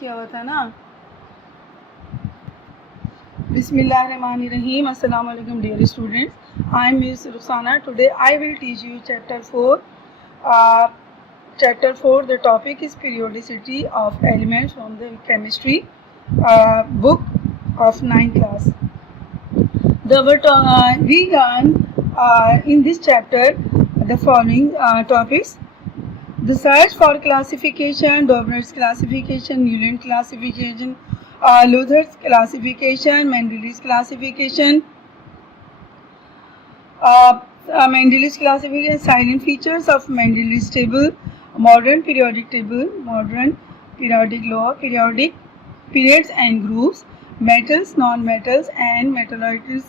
किया हुआ था ना। Bismillahirrahmanirrahim. Assalamu alaikum dear students. I am Ms. Rusana. Today I will teach you chapter 4. Chapter 4, the topic is periodicity of elements from the chemistry book of 9th class. We learn in this chapter the following topics: the search for classification, Dobner's classification, Newland classification, Luther's classification, Mendeleev's classification, Mendeleev's classification, silent features of Mendeleev's table, modern periodic table, modern periodic law, periodic periods and groups, metals, non-metals and metalloids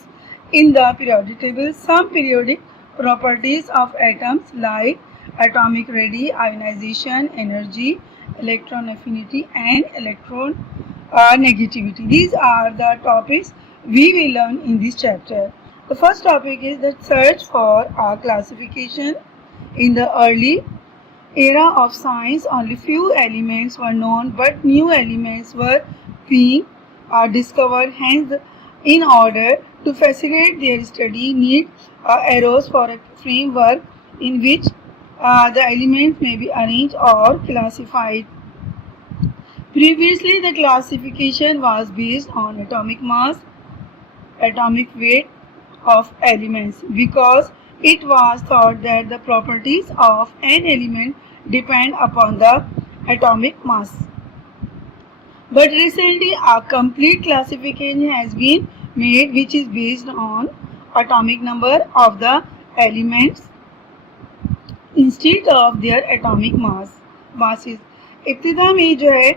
in the periodic table, some periodic properties of atoms like atomic radii, ionization, energy, electron affinity and electron negativity. These are the topics we will learn in this chapter. The first topic is the search for a classification. In the early era of science, only few elements were known, but new elements were being discovered. Hence, in order to facilitate their study, need arose for a framework in which the elements may be arranged or classified. Previously, the classification was based on atomic mass, atomic weight of elements, because it was thought that the properties of an element depend upon the atomic mass. But recently, a complete classification has been made which is based on atomic number of the elements instead of their atomic masses. इब्तिदा में जो है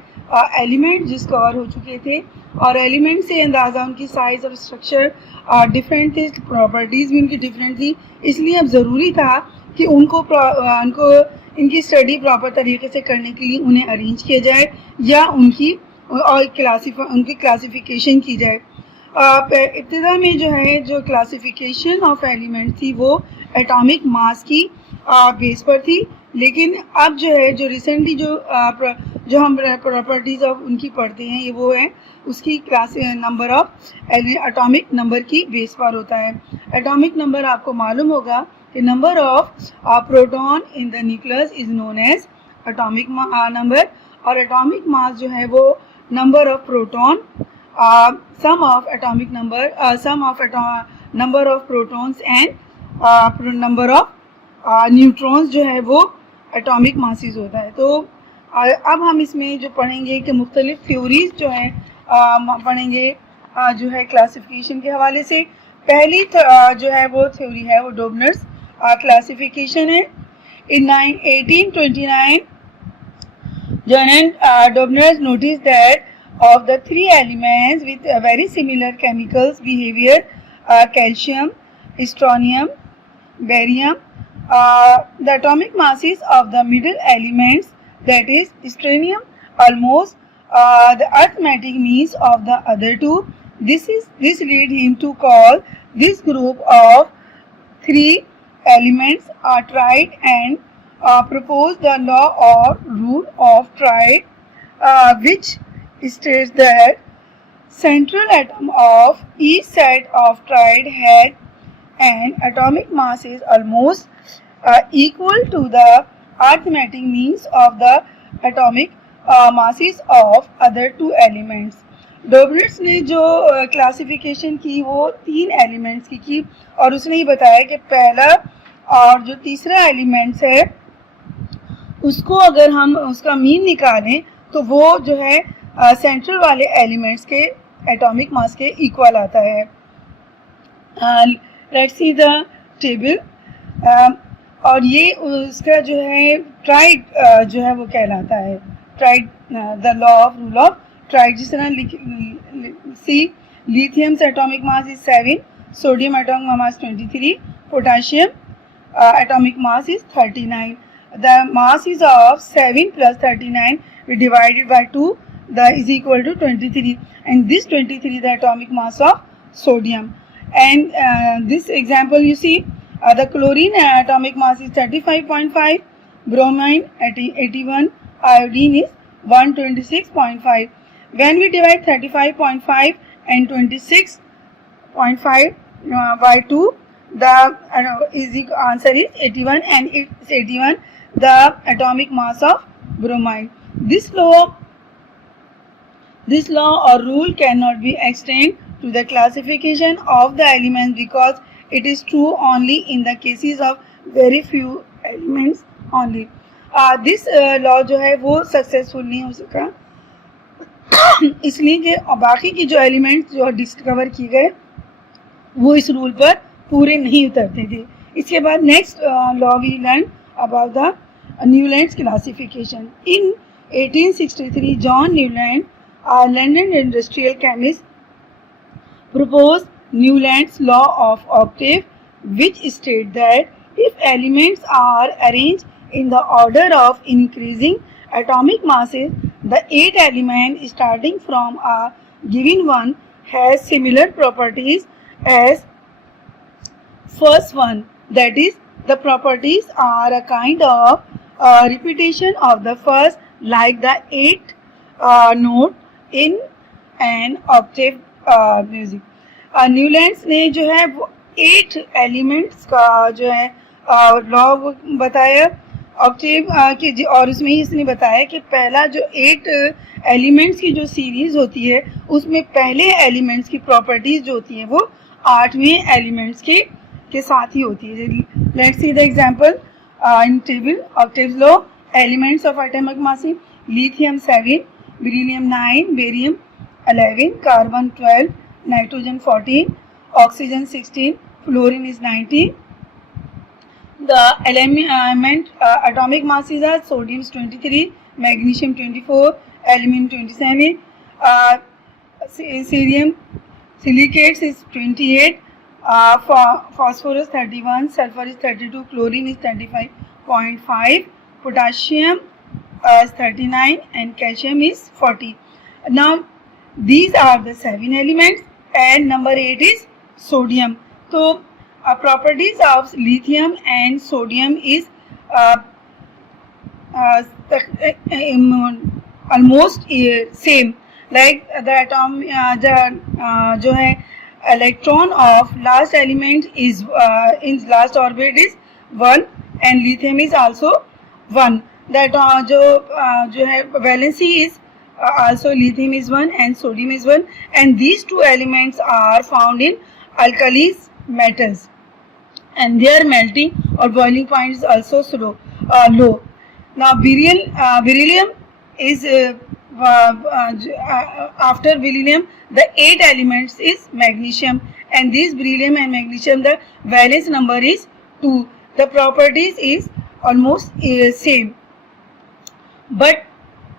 element discover हो चुके थे और एलिमेंट से अंदाज़ा उनकी साइज़ और स्ट्रक्चर डिफरेंट थे, प्रॉपर्टीज़ भी उनकी डिफरेंट थी, इसलिए अब ज़रूरी था कि उनको इनकी स्टडी प्रॉपर तरीके से करने के लिए उन्हें अरेंज किया जाए या उनकी क्लासिफिकेशन की जाए। इब्तिदा में जो है जो क्लासिफिकेशन ऑफ एलिमेंट थी वो एटॉमिक मास की बेस पर थी, लेकिन अब जो है जो रिसेंटली जो हम प्रॉपर्टीज़ ऑफ उनकी पढ़ते हैं ये वो है उसकी class number of atomic number की बेस पर होता है। एटॉमिक नंबर आपको मालूम होगा कि number of proton in the nucleus is known as atomic number, और एटॉमिक मास जो है वो number of proton, sum of atomic number of protons and number of neutrons जो है वो एटॉमिक मासेस होता है। तो अब हम इसमें जो पढ़ेंगे कि मुख्तलिफ थ्योरीज जो हैं पढ़ेंगे जो है क्लासिफिकेशन के हवाले से। पहली जो है वो थ्योरी है वो डोबनर्स क्लासिफिकेशन है। इन 1829 Johann Dobner noticed that of the three elements with very similar chemical behavior, calcium, strontium, barium, the atomic masses of the middle elements, that is strontium, almost the arithmetic means of the other two. This led him to call this group of three elements triad and proposed the law or rule of triad, which states that central atom of each set of triad had an atomic mass is almost equal to the arithmetic means of the atomic masses of other two elements. डोबनर्स ने जो क्लासिफिकेशन की वो तीन एलिमेंट्स की और उसने ये बताया कि पहला और जो तीसरा एलिमेंट्स है उसको अगर हम उसका मीन निकालें तो वो जो है सेंट्रल वाले एलिमेंट्स के एटॉमिक मास के इक्वल आता है। लेट्स सी द टेबल, और ये उसका जो है ट्राइड जो है वो कहलाता है। Triad the law of rule of triad, जिस तरह सी lithium atomic mass is 7, sodium atomic mass 23, potassium atomic mass is 39. The mass is of 7 plus 39 we divided by 2 that is equal to 23, and this 23 the atomic mass of sodium. And this example you see the chlorine atomic mass is 35.5, bromine at 81, iodine is 126.5. When we divide 35.5 and 26.5 by 2, the answer is 81, and it's 81 the atomic mass of bromide. This law or rule cannot be extended to the classification of the elements because it is true only in the cases of very few elements only. This law जो है वो सक्सेसफुल नहीं हो सका इसलिए कि बाकी की जो एलिमेंट्स जो डिस्कवर किए गए वो इस रूल पर पूरे नहीं उतरते थे. इसके बाद next law we learn about the Newlands classification. In 1863 John Newland, a London industrial chemist, proposed Newland's law of octave, which states that if elements are arranged in the order of increasing atomic masses, the 8 elements starting from a given one has similar properties as first one. That is, the properties are a kind of repetition of the first, like the 8 note in an octave music. Newlands ने जो है वो 8 एलिमेंट्स का जो है लॉ बताया ऑक्टेव के, और उसमें ही इसने बताया कि पहला जो 8 एलिमेंट्स की जो सीरीज होती है उसमें पहले एलिमेंट्स की प्रॉपर्टीज जो होती है वो 8वें एलिमेंट्स के साथ ही होती है. Let's see the example in table Octave law. Elements of atomic mass: lithium 7, beryllium 9, barium 11, carbon 12, nitrogen 14, oxygen 16, fluorine is 19. The element atomic masses are sodium is 23, magnesium 24, aluminum 27, cerium silicates is 28, phosphorus 31, sulfur is 32, chlorine is 35.5, potassium is 39, and calcium is 40. Now these are the 7 elements, and number 8 is sodium. So properties of lithium and sodium is almost same. Like the atom जो है electron of last element is in last orbit is 1, and lithium is also 1. That जो है valency is also lithium is 1 and sodium is 1, and these two elements are found in alkali metals, and their melting or boiling point is also low. Now beryllium is after beryllium the 8 elements is magnesium, and this beryllium and magnesium the valence number is 2. The properties is almost same. But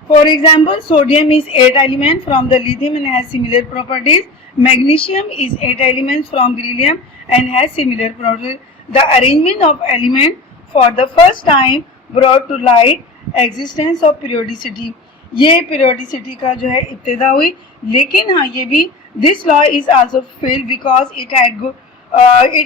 for example, sodium is 8 elements from the lithium and has similar properties. Magnesium is 8 elements from beryllium and has similar properties. The arrangement of element for the first time brought to light existence of periodicity. ये periodicity का जो है इब्तिदा हुई, लेकिन हाँ ये भी this law is also failed because it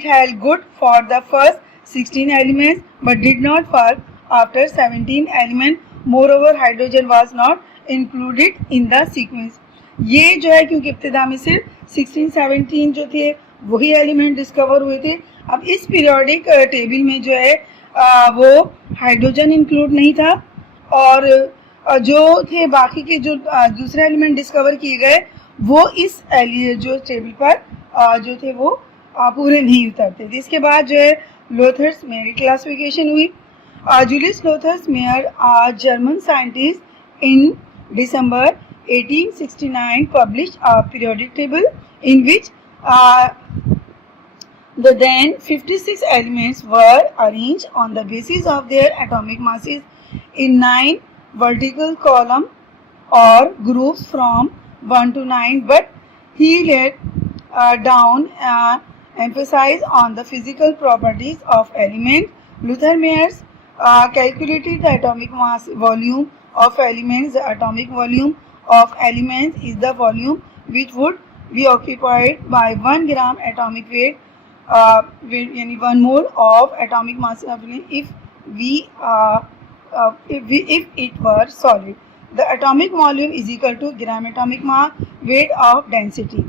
held good for the first 16 elements but did not for after 17 elements. Moreover, hydrogen was not included in the sequence. ये जो है क्योंकि इब्तिदा में सिर्फ 16-17 जो थे वही एलिमेंट डिस्कवर हुए थे. अब इस पीरियोडिक टेबल में जो है वो हाइड्रोजन इंक्लूड नहीं था, और जो थे बाकी के जो दूसरे एलिमेंट डिस्कवर किए गए वो इस जो टेबल पर जो थे वो पूरे नहीं उतरते थे. इसके बाद जो है लोथर्स मेयर क्लासिफिकेशन हुई. Julius Lothar Meyer, a German scientist, in December 1869 published a periodic table in which the then 56 elements were arranged on the basis of their atomic masses in 9 vertical columns or groups from 1 to 9, but he laid down emphasis on the physical properties of elements. Lothar Meyer's calculated the atomic mass volume of elements. The atomic volume of elements is the volume which would be occupied by 1 gram atomic weight, yani 1 mole of atomic mass if it were solid. the atomic volume is equal to gram atomic mass, weight of density.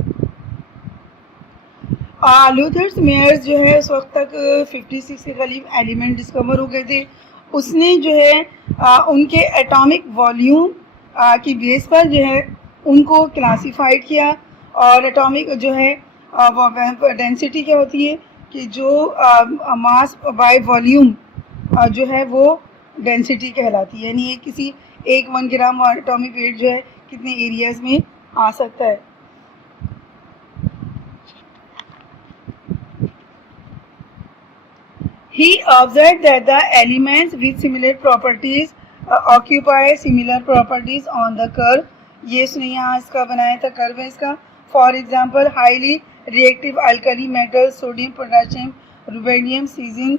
Lothar's Meyer's जो है उस वक्त तक 56 के करीब element discover हो गए थे. उसने जो है उनके एटॉमिक वॉल्यूम की बेस पर जो है उनको क्लासिफाइड किया. और एटॉमिक जो है डेंसिटी क्या होती है कि जो मास बाय वॉल्यूम जो है वो डेंसिटी कहलाती है. यानी किसी 1 ग्राम एटॉमिक वेट जो है कितने एरियाज में आ सकता है. He observed that the elements with similar properties occupy similar properties on the curve. ये उसने यहाँ इसका बनाया था, कर्व है इसका. For example highly reactive alkali metals sodium potassium rubidium season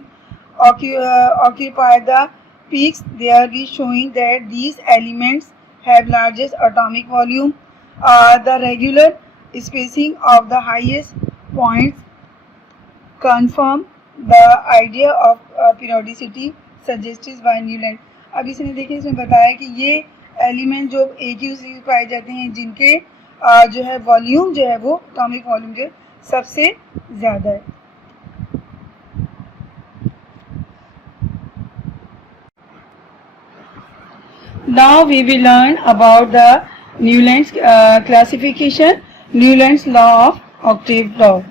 occupy the peaks. There is showing that these elements have largest atomic volume. The regular spacing of the highest points confirm the idea of periodicity suggested by Newland. अब इसने देखिए इसमें बताया कि ये एलिमेंट जो एक ही उसी पाए जाते हैं जिनके जो है वॉल्यूम जो है वो एटॉमिक वॉल्यूम जो सबसे ज़्यादा है. Now we will learn about the Newland's classification, Newland's law of octave law.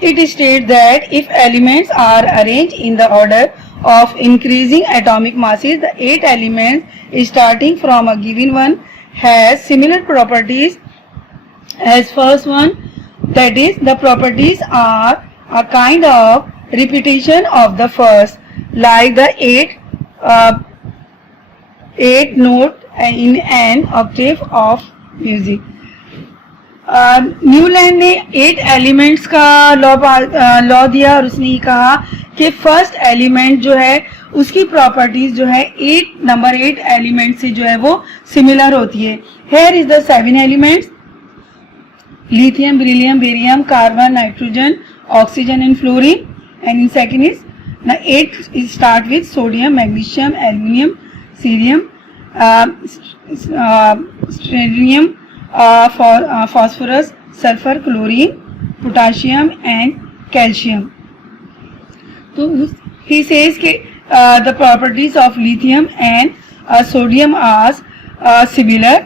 It states that if elements are arranged in the order of increasing atomic masses, the 8 elements starting from a given one has similar properties as first one. That is, the properties are a kind of repetition of the first, like the 8 note in an octave of music. Newland ने 8 एलिमेंट्स का लॉ दिया और उसने ये कहा कि first element जो है उसकी प्रॉपर्टीज जो है 8 एलिमेंट से जो है वो सिमिलर होती है. Here is the 7 elements: lithium, beryllium, barium, carbon, nitrogen, oxygen and fluorine. And in second is ना 8 is start with sodium, magnesium, aluminium, cerium, strontium, phosphorus, sulfur, chlorine, potassium and calcium. So he says that the properties of lithium and sodium are similar.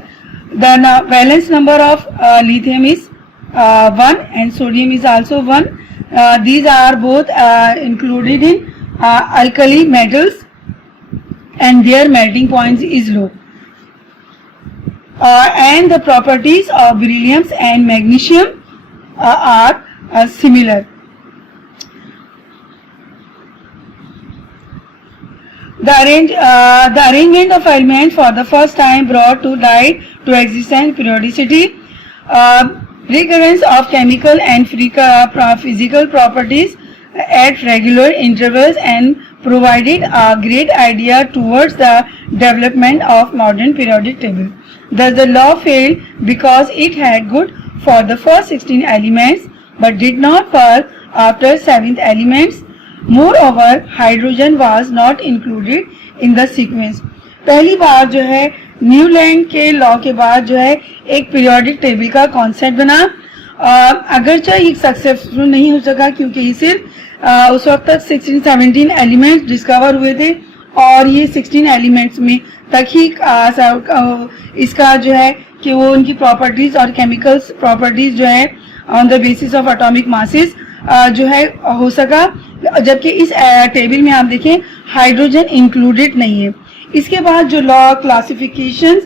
The valence number of lithium is 1 and sodium is also 1. These are both included in alkali metals and their melting point is low. And the properties of beryllium and magnesium are similar. The arrangement of elements for the first time brought to light to existence periodicity, recurrence of chemical and physical properties at regular intervals, and provided a great idea towards the development of modern periodic table. Thus the law failed because it had good for the first 16 elements but did not work after 7th elements. Moreover, hydrogen was not included in the sequence. पहली बार जो है न्यूलैंड के लॉ के बाद जो है एक periodic table का कॉन्सेप्ट बना. अगरचे ये सक्सेसफुल नहीं हो सका क्योंकि ये सिर्फ उस वक्त तक 16-17 एलिमेंट्स डिस्कवर हुए थे और ये 16 एलिमेंट्स में तक ही इसका जो है कि वो उनकी प्रॉपर्टीज और केमिकल्स प्रॉपर्टीज जो है on the basis of atomic masses जो है हो सका. जबकि इस टेबल में आप देखें हाइड्रोजन इंक्लूडेड नहीं है. इसके बाद जो लॉ क्लासिफिकेशंस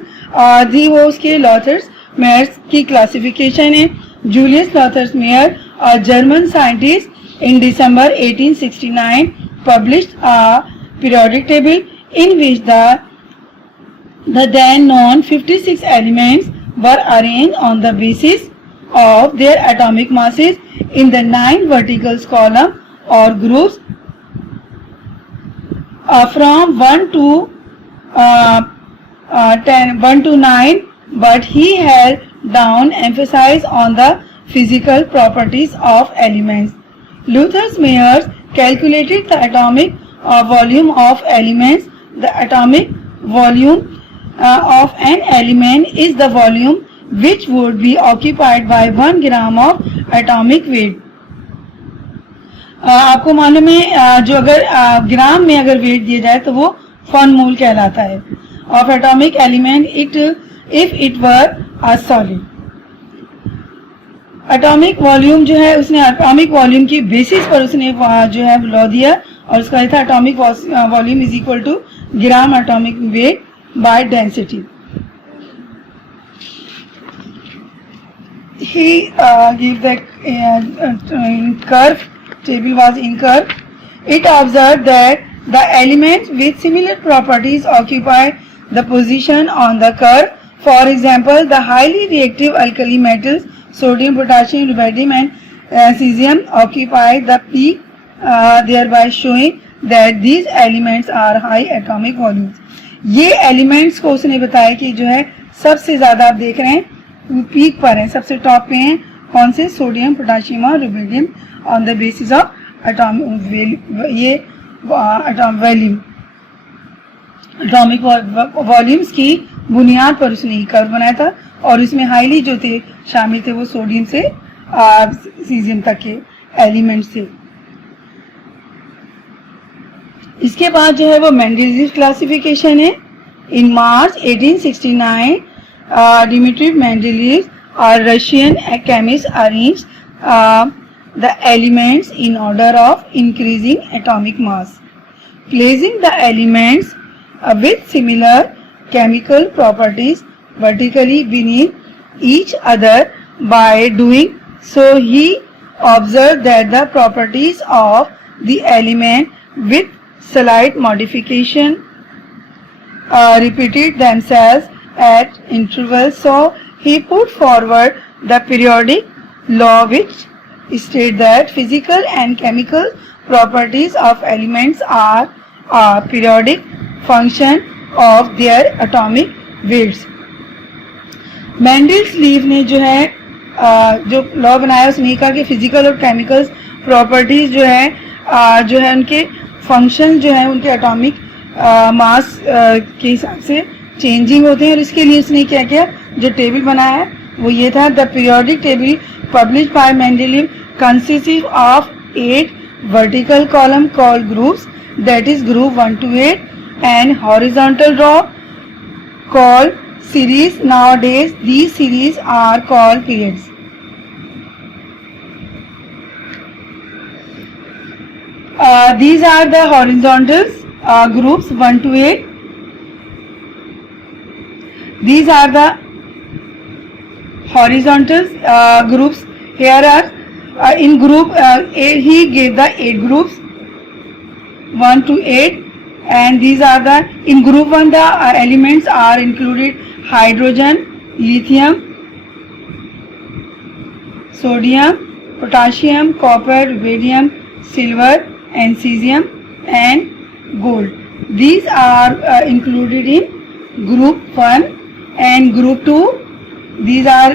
थी वो उसके लॉथर्स मेयर्स की क्लासिफिकेशन है. Julius Lothar Meyer, German scientist, in December 1869 published a periodic table in which the then known 56 elements were arranged on the basis of their atomic masses in the 9 vertical columns or groups from 1 to 9, but he held down emphasis on the physical properties of elements. Luther's Mayers calculated the atomic volume of elements. The atomic volume of an element is the volume which would be occupied by 1 gram of atomic weight. आपको मालूम है जो अगर ग्राम में अगर वेट दिया जाए तो वो 1 मोल कहलाता है of atomic element if it were a solid. Atomic volume जो है उसने एटॉमिक वॉल्यूम की बेसिस पर उसने जो है लॉ दिया और उसका था atomic volume is equal to gram atomic weight by density. He gave the curve table was in curve. It observed that the elements with similar properties occupy the position on the curve. For example, the highly reactive alkali metals sodium, potassium, rubidium and cesium occupy the peak, thereby showing that these elements are high atomic volumes. ये elements को उसने बताया कि जो है सबसे ज़्यादा आप देख रहे हैं पीक पर है, सबसे टॉप पे हैं कौन से सोडियम, पोटाशियम और rubidium on the basis of atomic volumes की बुनियाद पर उसने ये कर्व बनाया था और इसमें हाईली जो थे शामिल थे वो सोडियम से सीजियम तक के एलिमेंट्स थे. इसके बाद जो है वो मेंडलीव क्लासिफिकेशन है. इन मार्च 1869 Dmitry Mendeleev, a Russian chemist, arranged the elements in order of increasing atomic mass, placing the elements with similar chemical properties vertically beneath each other. By doing so, he observed that the properties of the element with slight modification repeated themselves at intervals. So he put forward the periodic law which states that physical and chemical properties of elements are a periodic function of their atomic weights. Mendeleev ने जो है जो लॉ बनाया उसने कहा कि फिजिकल और chemical properties जो है उनके फंक्शन जो है उनके एटॉमिक मास के हिसाब से चेंजिंग होते हैं और इसके लिए उसने क्या किया जो टेबल बनाया है वो ये था. The periodic table publish by Mendeleev consisting of 8 vertical column called groups, that is group 1 to 8, and horizontal row called series. Nowadays these series are called periods. These are the horizontals, groups 1 to 8. These are the horizontal groups. Here are in group he gave the 8 groups 1 to 8, and these are the in group 1 the elements are included hydrogen, lithium, sodium, potassium, copper, rubidium, silver and cesium and gold. These are included in group 1 and group 2. These are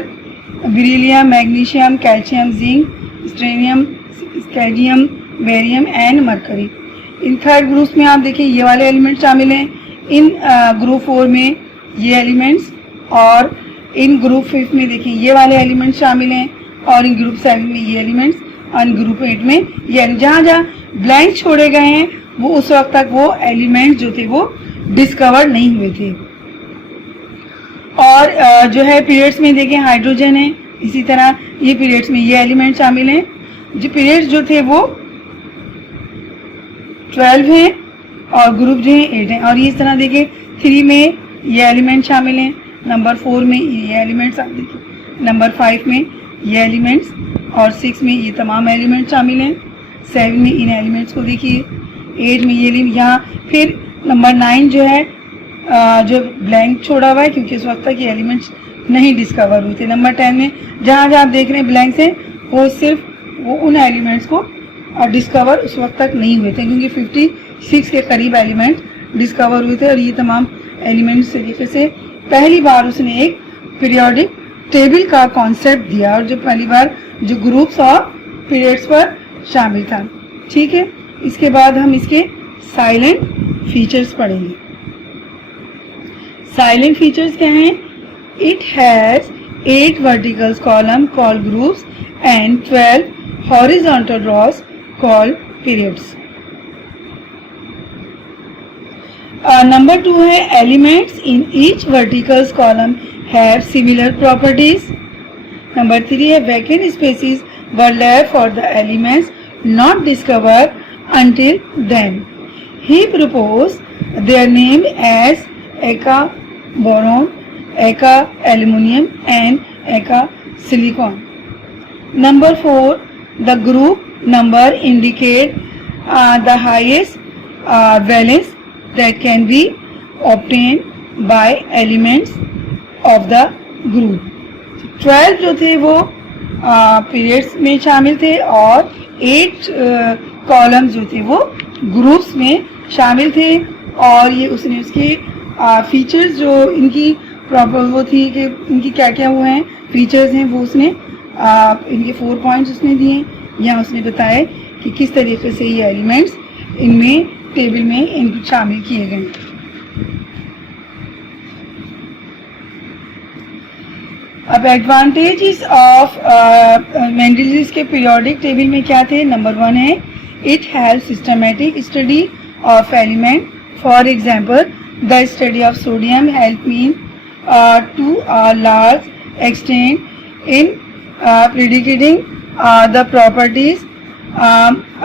beryllium, magnesium, calcium, zinc, strontium, scandium, barium and mercury. In third groups में आप देखिए ये वाले एलिमेंट्स शामिल हैं. इन ग्रुप 4 में ये एलिमेंट्स और इन ग्रुप 5 में देखिए ये वाले एलिमेंट्स शामिल हैं और इन ग्रुप 7 में ये एलिमेंट्स और इन ग्रुप 8 में ये. जहाँ जहाँ ब्लैंक छोड़े गए हैं वो उस वक्त तक वो एलिमेंट्स जो थे वो डिस्कवर नहीं हुए थे. और जो है पीरियड्स में देखिए हाइड्रोजन है, इसी तरह ये पीरियड्स में ये एलिमेंट शामिल हैं. जो पीरियड्स जो थे वो 12 हैं और ग्रुप जो है 8 हैं. और इस तरह देखिए 3 में ये एलिमेंट शामिल हैं, नंबर 4 में ये एलिमेंट्स आप देखिए, नंबर 5 में ये एलिमेंट्स और 6 में ये तमाम एलिमेंट शामिल हैं. 7 में इन एलिमेंट्स को देखिए, 8 में ये यहाँ. फिर नंबर 9 जो है जो ब्लैंक छोड़ा हुआ है क्योंकि उस वक्त तक ये एलिमेंट्स नहीं डिस्कवर हुए थे. नंबर 10 में जहाँ जहाँ आप देख रहे हैं ब्लैंक से वो सिर्फ वो उन एलिमेंट्स को डिस्कवर उस वक्त तक नहीं हुए थे क्योंकि 56 के करीब एलिमेंट डिस्कवर हुए थे. और ये तमाम एलिमेंट्स तरीके से पहली बार उसने एक पीरियोडिक टेबल का कॉन्सेप्ट दिया और जो पहली बार जो ग्रुप्स और पीरियड्स पर शामिल था. ठीक है, इसके बाद हम इसके साइलेंट फीचर्स पढ़ेंगे. साइलेंट फीचर्स क्या हैं? It has 8 vertical column called groups and 12 horizontal rows called periods. Number 2 है elements in each vertical column have similar properties. Number 3 है vacant spaces were left for the elements not discovered until then. He proposed their name as Eka boron, Eka aluminum and Eka silicon. Number 4, the group number indicate the highest valence that can be obtained by elements of the group. 12 जो थे वो पीरियड्स में शामिल थे और 8 कॉलम्स जो थे वो ग्रुप्स में शामिल थे। और ये उसने उसके फीचर्स जो इनकी प्रॉपर वो थी कि इनकी क्या क्या वो हैं फीचर्स हैं वो उसने इनके 4 पॉइंट्स उसने दिए। यहाँ उसने बताया कि किस तरीके से ये एलिमेंट्स इनमें टेबल में इनके शामिल किए गए। अब एडवांटेजेस ऑफ मेंडलीव के पीरियोडिक टेबल में क्या थे? नंबर 1 है it have systematic study of element. For example the study of sodium help mean to a large extent in predicting the properties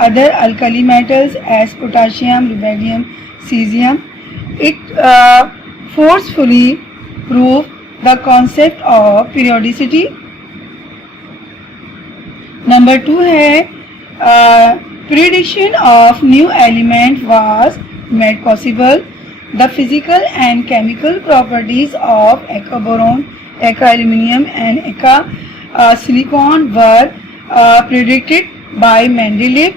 other alkali metals as potassium, rubidium, cesium. It forcefully proved the concept of periodicity. Number 2 है prediction of new element was made possible. The physical and chemical properties of Eka boron, Eka aluminum and Eka silicon were predicted by Mendeleev.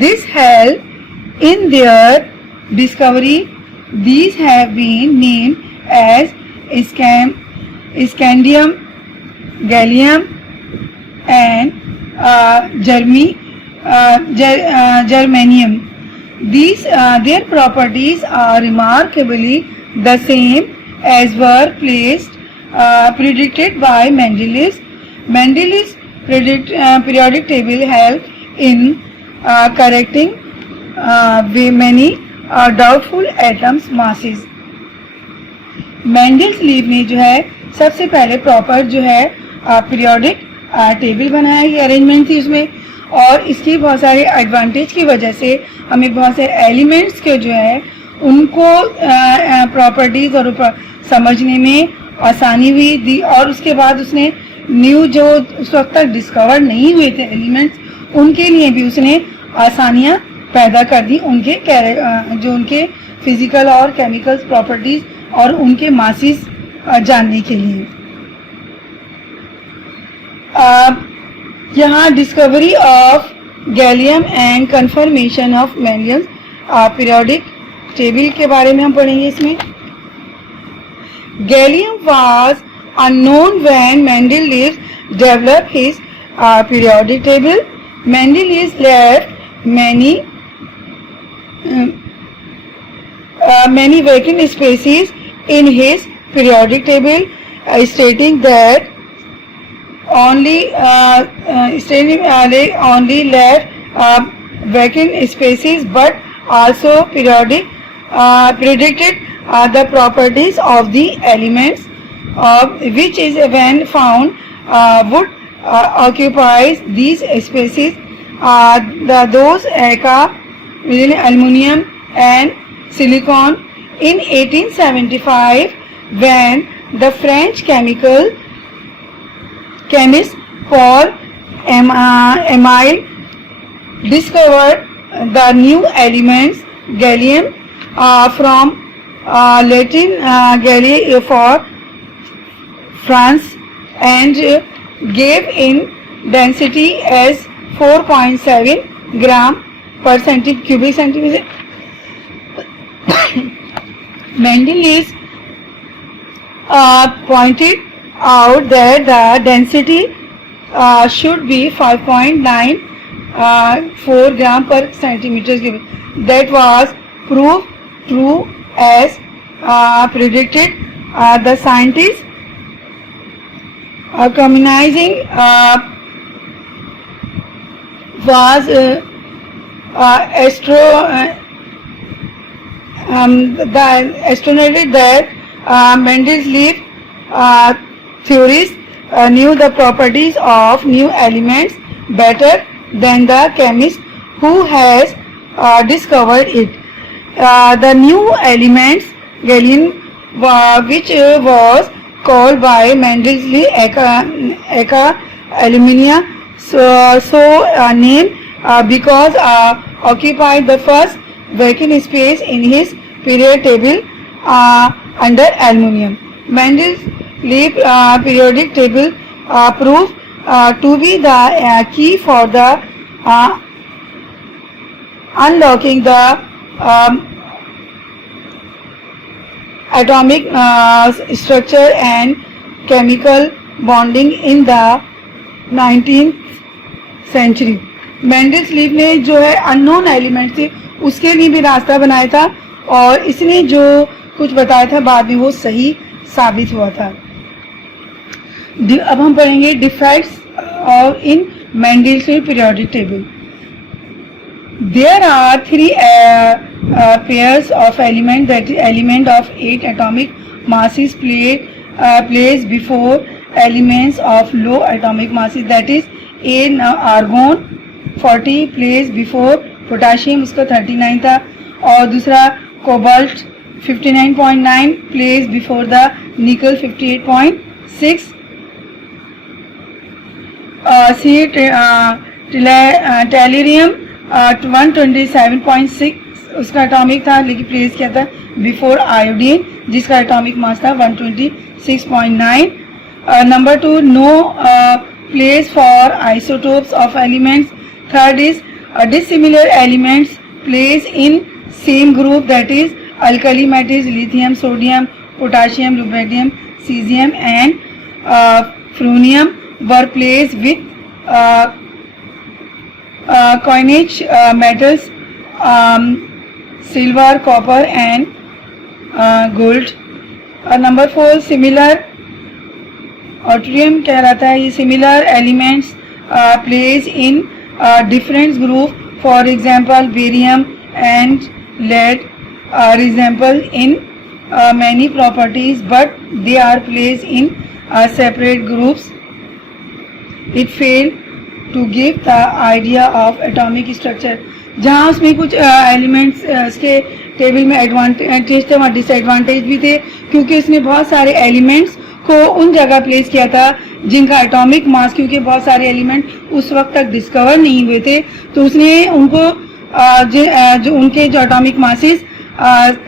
This helped in their discovery. These have been named as scandium, gallium and germanium. These their properties are remarkably the same as were predicted by Mendeleev. Mendeleev's periodic table helped in correcting many doubtful atoms masses. Mendeleev ने जो है सबसे पहले प्रॉपर जो है periodic table बनाया, ये अरेंजमेंट थी उसमें। और इसकी बहुत सारे एडवांटेज की वजह से हमें बहुत सारे एलिमेंट्स के जो है उनको प्रॉपर्टीज और समझने में आसानी हुई दी। और उसके बाद उसने न्यू जो उस वक्त तक डिस्कवर नहीं हुए थे एलिमेंट्स उनके लिए भी उसने आसानियाँ पैदा कर दी, उनके जो उनके फिजिकल और केमिकल्स प्रॉपर्टीज और उनके मासेस जानने के लिए। यहाँ discovery of gallium and confirmation of Mendeleev periodic table के बारे में हम पढ़ेंगे। इसमें gallium was unknown when Mendeleev developed his periodic table. Mendeleev left many vacant spaces in his periodic table, stating that they only left vacant spaces, but also predicted the properties of the elements, which is when found would occupies these spaces. Those Eka, aluminum and silicon. In 1875, when the French chemist Paul Emile discovered the new elements gallium from Latin galli for France, and gave in density as 4.7 gram per cubic centimeter. Mendeleev pointed out that the density should be 5.94 gram per centimeter cubic. That was proved true as predicted The scientists communizing was estimated that Mendeleev theories knew the properties of new elements better than the chemist who has discovered it. The new elements, gallium, which was called by Mendeleev Eka alumina, named because occupied the first vacant space in his periodic table under aluminium. Mendeleev periodic table proved to be the key for the unlocking the atomic structure and chemical bonding in the 19th century. Mendeleev ने जो है unknown element थे उसके लिए भी रास्ता बनाया था और इसने जो कुछ बताया था बाद में वो सही साबित हुआ था. अब हम पढ़ेंगे डिफेक्ट्स और इन Mendeleev periodic table. There are three pairs of element, that is element of 8 atomic masses placed before elements of low atomic masses, that is argon 40 placed before potassium, उसका 39 था, और दूसरा cobalt 59.9 placed before the nickel 58.6, tellurium 127.6 उसका एटॉमिक था लेकिन place किया था before iodine जिसका एटॉमिक मास था 126.9. Number 2, no place for isotopes of elements. Third is dissimilar elements place in same group, that is alkali metals lithium, sodium, potassium, rubidium, caesium and francium were place with coinage metals, silver, copper and gold. Number 4, similar deuterium कह रहा था, ये similar elements placed in different group, for example barium and lead resemble in many properties but they are placed in separate groups. It failed to give the idea of atomic structure. जहाँ उसमें कुछ एलिमेंट्स इसके टेबल में एडवांटेज थे वहाँ डिसएडवांटेज भी थे क्योंकि उसने बहुत सारे एलिमेंट्स को उन जगह प्लेस किया था जिनका एटॉमिक मास, क्योंकि बहुत सारे एलिमेंट उस वक्त तक डिस्कवर नहीं हुए थे तो उसने उनको जो उनके जो एटॉमिक मासेस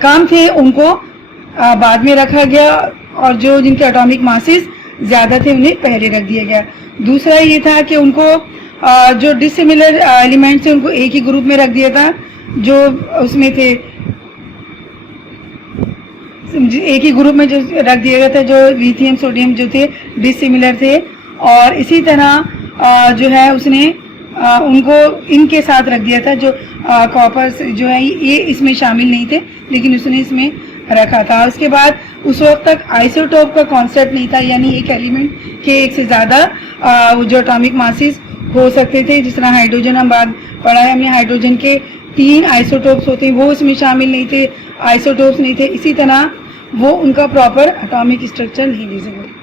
कम थे उनको बाद में रखा गया और जो जिनके एटॉमिक मासेस ज़्यादा थे उन्हें पहले रख दिया गया. दूसरा ये था कि उनको जो डिसिमिलर एलिमेंट्स थे उनको एक ही ग्रुप में रख दिया था जो उसमें थे, एक ही ग्रुप में जो रख दिया गया था जो लिथियम सोडियम जो थे डिसिमिलर थे. और इसी तरह जो है उसने उनको इनके साथ रख दिया था जो कॉपर जो है ये इसमें शामिल नहीं थे लेकिन उसने इसमें रखा था. उसके बाद उस वक्त तक आइसोटोप का कॉन्सेप्ट नहीं था, यानी एक एलिमेंट के एक से ज़्यादा जो एटॉमिक मासेस हो सकते थे. जिस तरह हाइड्रोजन हम बात पढ़ा है हमने, हाइड्रोजन के 3 आइसोटोप्स होते हैं वो उसमें शामिल नहीं थे, आइसोटोप्स नहीं थे. इसी तरह वो उनका प्रॉपर एटॉमिक स्ट्रक्चर नहीं दे सके.